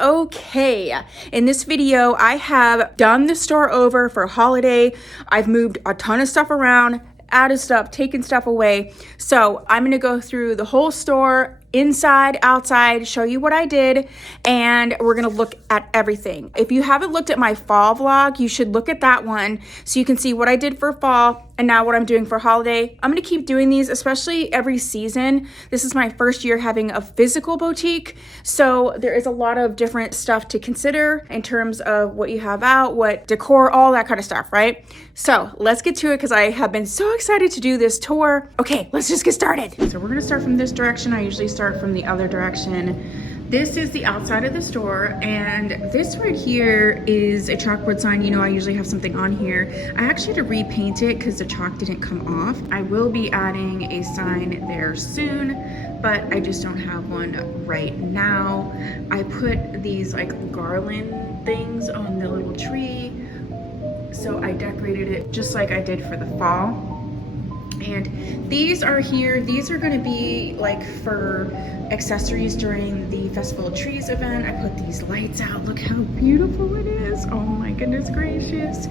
Okay, in this video, I have done the store over for holiday. I've moved a ton of stuff around, added stuff, taken stuff away. So I'm gonna go through the whole store, inside, outside, show you what I did, and we're gonna look at everything. If you haven't looked at my fall vlog, you should look at that one so you can see what I did for fall and now what I'm doing for holiday. I'm gonna keep doing these, especially every season. This is my first year having a physical boutique, so there is a lot of different stuff to consider in terms of what you have out, what decor, all that kind of stuff, right? So let's get to it because I have been so excited to do this tour. Okay, let's just get started. So we're gonna start from this direction. I usually start from the other direction. This is the outside of the store, and this right here is a chalkboard sign. You know, I usually have something on here. I actually had to repaint it because the chalk didn't come off. I will be adding a sign there soon, but I just don't have one right now. I put these like garland things on the little tree, so I decorated it just like I did for the fall. And these are here. These are going to be like for accessories during the Festival of Trees event. I put these lights out. Look how beautiful it is. Oh my goodness gracious.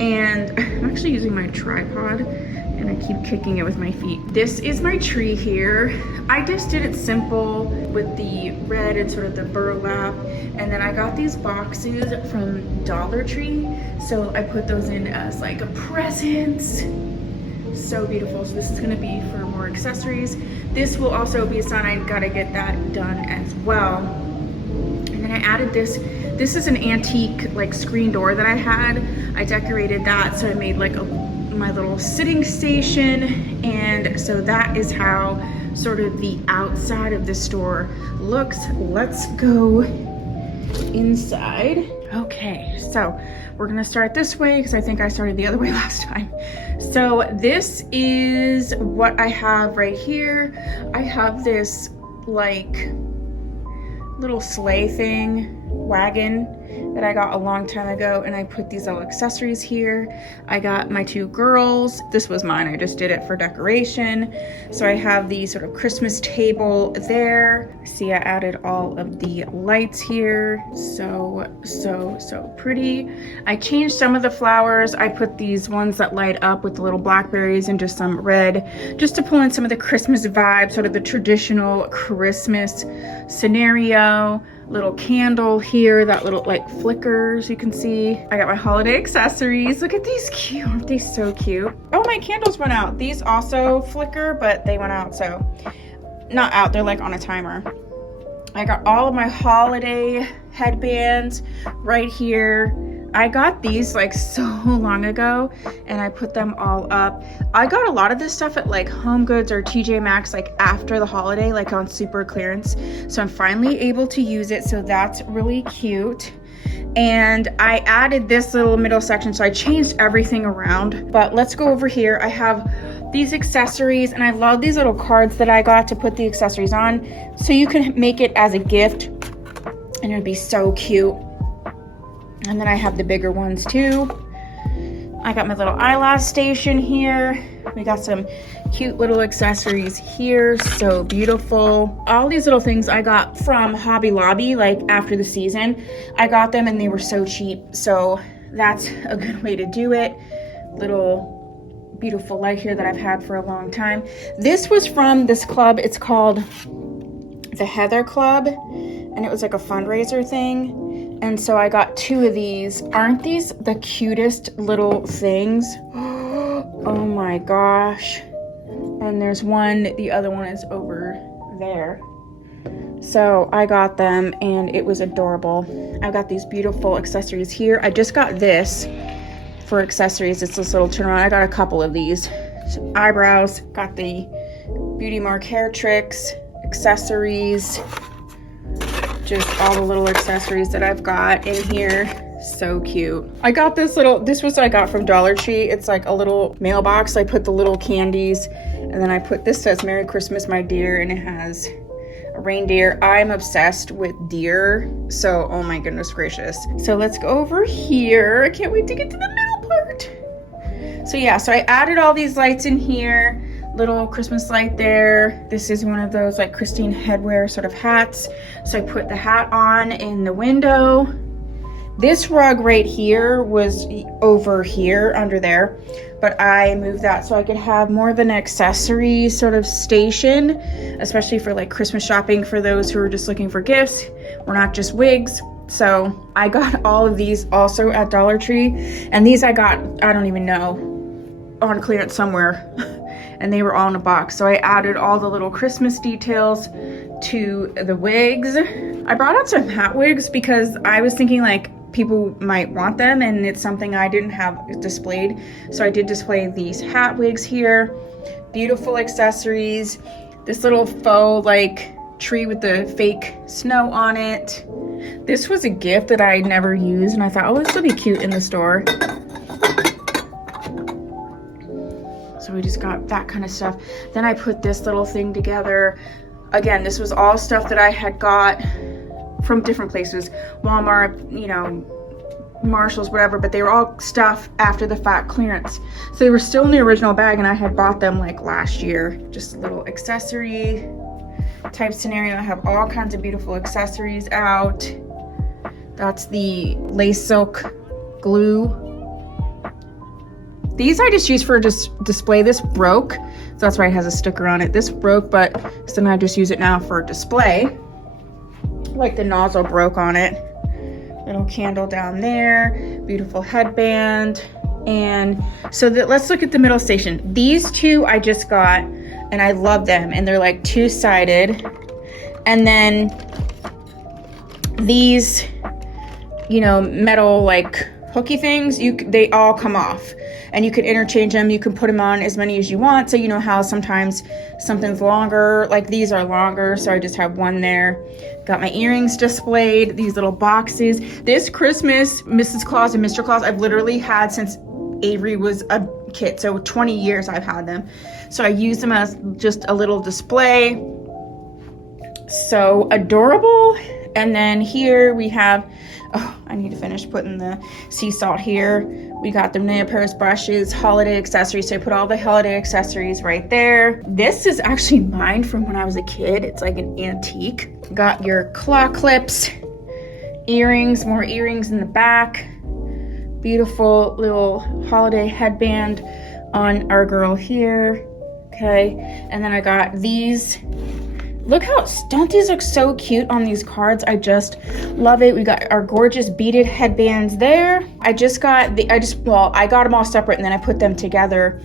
And I'm actually using my tripod and I keep kicking it with my feet. This is my tree here. I just did it simple with the red and sort of the burlap. And then I got these boxes from Dollar Tree. So I put those in as like a present. So beautiful. So this is going to be for more accessories. This will also be a sign. I gotta get that done as well. And then I added this. This is an antique like screen door that I had. I decorated that, so I made like my little sitting station. And so that is how sort of the outside of the store looks. Let's go inside. Okay, so we're gonna start this way because I think I started the other way last time. So this is what I have right here. I have this like little sleigh thing, wagon, that I got a long time ago, and I put these little accessories here. I got my two girls. This was mine. I just did it for decoration. So I have the sort of Christmas table there. See, I added all of the lights here. So pretty. I changed some of the flowers. I put these ones that light up with the little blackberries and just some red, just to pull in some of the Christmas vibe, sort of the traditional Christmas scenario. Little candle here, that little like flickers you can see. I got my holiday accessories. Look at these cute. Aren't they so cute? Oh, my candles went out. These also flicker, but they went out, so not out, they're like on a timer. I got all of my holiday headbands right here. I got these like so long ago and I put them all up. I got a lot of this stuff at like Home Goods or TJ Maxx like after the holiday, like on super clearance. So I'm finally able to use it. So that's really cute. And I added this little middle section. So I changed everything around, but let's go over here. I have these accessories and I love these little cards that I got to put the accessories on. So you can make it as a gift and it would be so cute. And then I have the bigger ones too. I got my little eyelash station here. We got some cute little accessories here, so beautiful. All these little things I got from Hobby Lobby, like after the season. I got them and they were so cheap, so that's a good way to do it. Little beautiful light here that I've had for a long time. This was from this club. It's called the Heather Club, and it was like a fundraiser thing. And so I got two of these. Aren't these the cutest little things? Oh my gosh. And there's one, the other one is over there. So I got them and it was adorable. I got these beautiful accessories here. I just got this for accessories. It's this little turnaround. I got a couple of these. So eyebrows, got the Beauty Mark hair tricks, accessories, just all the little accessories that I've got in here. So cute. I got this little, this was what I got from Dollar Tree. It's like a little mailbox. I put the little candies and then I put, this says Merry Christmas, my dear, and it has a reindeer. I'm obsessed with deer. So, oh my goodness gracious. So let's go over here. I can't wait to get to the middle part. So yeah, so I added all these lights in here. little Christmas light there. This is one of those like Christine headwear sort of hats. So I put the hat on in the window. This rug right here was over here under there, but I moved that so I could have more of an accessory sort of station, especially for like Christmas shopping for those who are just looking for gifts. We're not just wigs. So I got all of these also at Dollar Tree, and these I got, I don't even know, on clearance somewhere. And they were all in a box. So I added all the little Christmas details to the wigs. I brought out some hat wigs because I was thinking like people might want them, and it's something I didn't have displayed. So I did display these hat wigs here. Beautiful accessories. This little faux like tree with the fake snow on it. This was a gift that I never used, and I thought, oh, this would be cute in the store. So we just got that kind of stuff. Then I put this little thing together. Again, this was all stuff that I had got from different places. Walmart, you know, Marshalls, whatever, but they were all stuff after the fact clearance. So they were still in the original bag, and I had bought them like last year. Just a little accessory type scenario. I have all kinds of beautiful accessories out. That's the lace silk glue. These I just used for display. This broke, so that's why it has a sticker on it. This broke, but so I just use it now for display. Like the nozzle broke on it. Little candle down there. Beautiful headband. And so let's look at the middle station. These two I just got, and I love them, and they're like two-sided. And then these, you know, metal like hooky things, they all come off, and you can interchange them. You can put them on as many as you want. So you know how sometimes something's longer, like these are longer, so I just have one there. Got my earrings displayed, these little boxes. This Christmas, Mrs. Claus and Mr. Claus, I've literally had since Avery was a kid, so 20 years I've had them. So I use them as just a little display. So adorable. And then here we have, oh, I need to finish putting the sea salt here. We got the nail Paris brushes, holiday accessories. So I put all the holiday accessories right there. This is actually mine from when I was a kid. It's like an antique. Got your claw clips, earrings, more earrings in the back. Beautiful little holiday headband on our girl here. Okay, and then I got these. Look how, don't these look so cute on these cards? I just love it. We got our gorgeous beaded headbands there. I got them all separate, and then I put them together.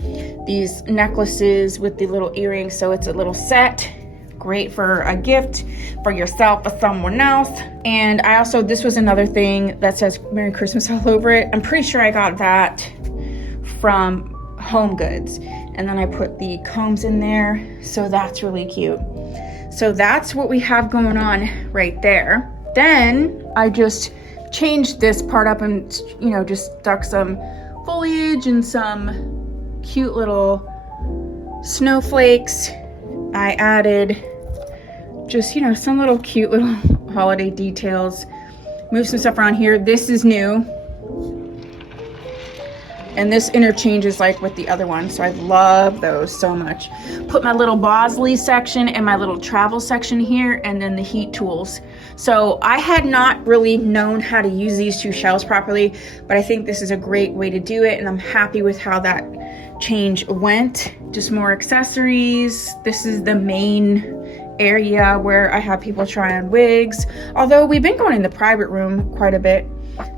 These necklaces with the little earrings, so it's a little set. Great for a gift for yourself or someone else. And I also, this was another thing that says Merry Christmas all over it. I'm pretty sure I got that from Home Goods. And then I put the combs in there, so that's really cute. So that's what we have going on right there. Then I just changed this part up and, you know, just stuck some foliage and some cute little snowflakes. I added just, you know, some little cute little holiday details. Moved some stuff around here. This is new. And this interchanges like with the other one, so I love those so much. Put my little Bosley section and my little travel section here, and then the heat tools. So I had not really known how to use these two shelves properly, but I think this is a great way to do it, and I'm happy with how that change went. Just more accessories. This is the main area where I have people try on wigs, although we've been going in the private room quite a bit.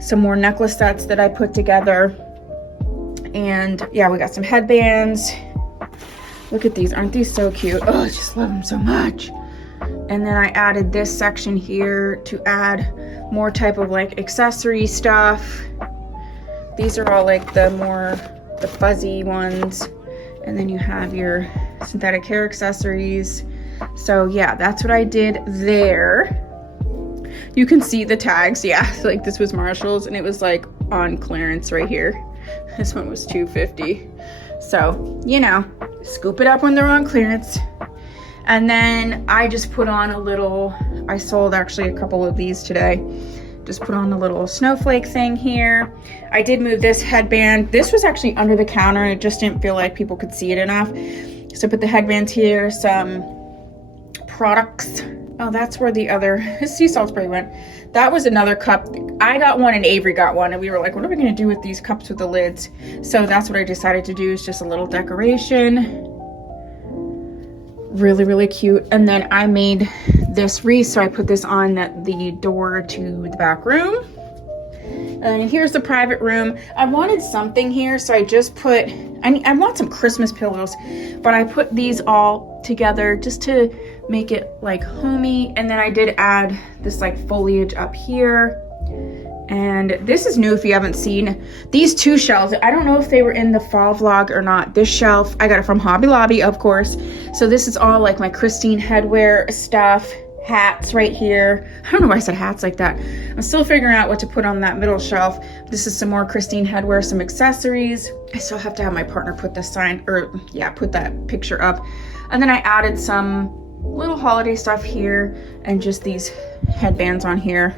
Some more necklace sets that I put together. And yeah, we got some headbands. Look at these, aren't these so cute? Oh, I just love them so much. And then I added this section here to add more type of like accessory stuff. These are all like the fuzzy ones. And then you have your synthetic hair accessories. So yeah, that's what I did there. You can see the tags. Yeah, like this was Marshall's, and it was like on clearance right here. This one was $2.50. So, you know, scoop it up when they're on clearance. And then I just put on a little, I sold actually a couple of these today. Just put on a little snowflake thing here. I did move this headband. This was actually under the counter, and it just didn't feel like people could see it enough. So I put the headbands here, some products. Oh, that's where the other sea salt spray went. That was another cup. I got one and Avery got one, and we were like, what are we gonna do with these cups with the lids? So that's what I decided to do, is just a little decoration. Really, really cute. And then I made this wreath, so I put this on the door to the back room. And here's the private room. I wanted something here, so I just put, I want some Christmas pillows, but I put these all together just to make it like homey. And then I did add this like foliage up here. And this is new if you haven't seen these two shelves. I don't know if they were in the fall vlog or not. This shelf, I got it from Hobby Lobby, of course. So this is all like my Christine headwear stuff. Hats right here. I don't know why I said hats like that. I'm still figuring out what to put on that middle shelf. This is some more Christine headwear, some accessories. I still have to have my partner put the sign, or yeah, put that picture up. And then I added some little holiday stuff here and just these headbands on here.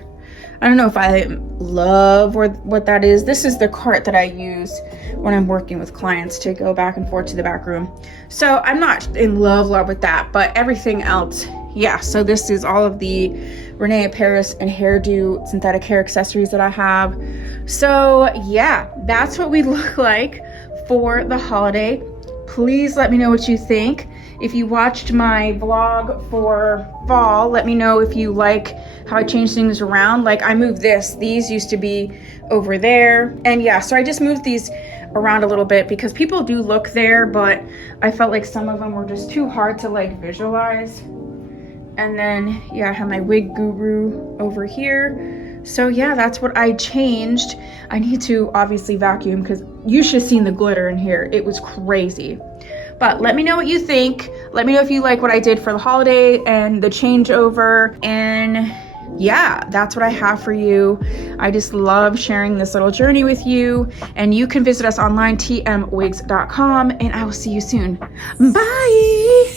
I don't know if I love what that is. This is the cart that I use when I'm working with clients to go back and forth to the back room. So I'm not in love with that, but everything else, yeah. So this is all of the Renee Paris and hairdo synthetic hair accessories that I have. So yeah, that's what we look like for the holiday. Please let me know what you think. If you watched my vlog for fall, let me know if you like how I changed things around. Like I moved these used to be over there. And yeah, so I just moved these around a little bit because people do look there, but I felt like some of them were just too hard to like visualize. And then yeah, I have my wig guru over here. So yeah, that's what I changed. I need to obviously vacuum because you should have seen the glitter in here. It was crazy. But let me know what you think. Let me know if you like what I did for the holiday and the changeover. And yeah, that's what I have for you. I just love sharing this little journey with you. And you can visit us online, tmwigs.com. And I will see you soon. Bye.